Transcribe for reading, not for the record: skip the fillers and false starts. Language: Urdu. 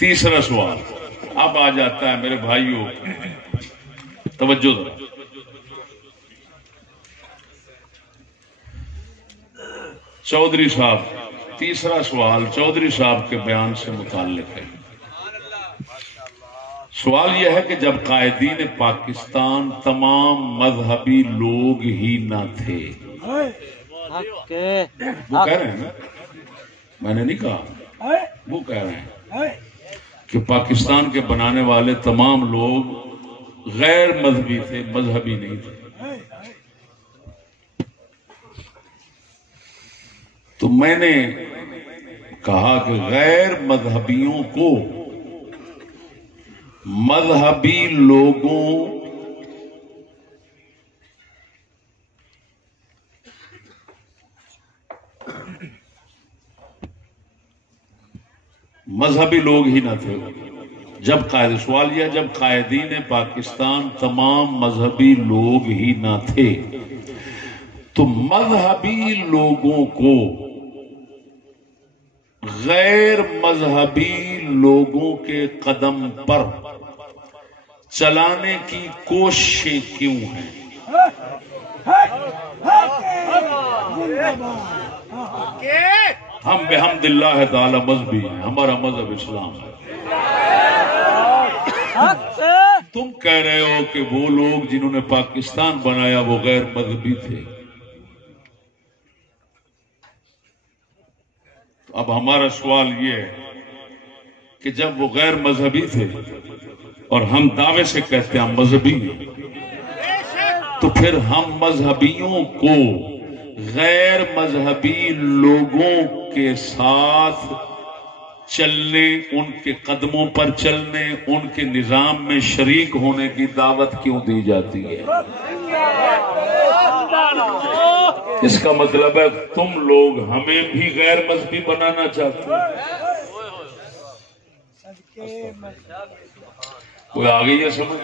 تیسرا سوال اب آ جاتا ہے میرے بھائیوں، توجہ ذرا۔ چودھری صاحب، تیسرا سوال چودھری صاحب کے بیان سے متعلق ہے۔ سوال یہ ہے کہ جب قائدین پاکستان تمام مذہبی لوگ ہی نہ تھے، وہ کہہ رہے ہیں نا، میں نے نہیں کہا، وہ کہہ رہے ہیں کہ پاکستان کے بنانے والے تمام لوگ غیر مذہبی تھے، مذہبی نہیں تھے، تو میں نے کہا کہ غیر مذہبیوں کو مذہبی لوگوں مذہبی لوگ ہی نہ تھے جب سوال یہ جب قائدین پاکستان تمام مذہبی لوگ ہی نہ تھے تو مذہبی لوگوں کو غیر مذہبی لوگوں کے قدم پر چلانے کی کوششیں کیوں ہیں؟ ہم بحمد اللہ تعالی مذہبی ہیں، ہمارا مذہب اسلام ہے۔ تم کہہ رہے ہو کہ وہ لوگ جنہوں نے پاکستان بنایا وہ غیر مذہبی تھے، اب ہمارا سوال یہ ہے کہ جب وہ غیر مذہبی تھے اور ہم دعوے سے کہتے ہیں ہم مذہبی ہیں، تو پھر ہم مذہبیوں کو غیر مذہبی لوگوں کے ساتھ چلنے، ان کے قدموں پر چلنے، ان کے نظام میں شریک ہونے کی دعوت کیوں دی جاتی ہے؟ اس کا مطلب ہے تم لوگ ہمیں بھی غیر مذہبی بنانا چاہتے ہیں۔ کوئی آ گئی ہے سمجھ؟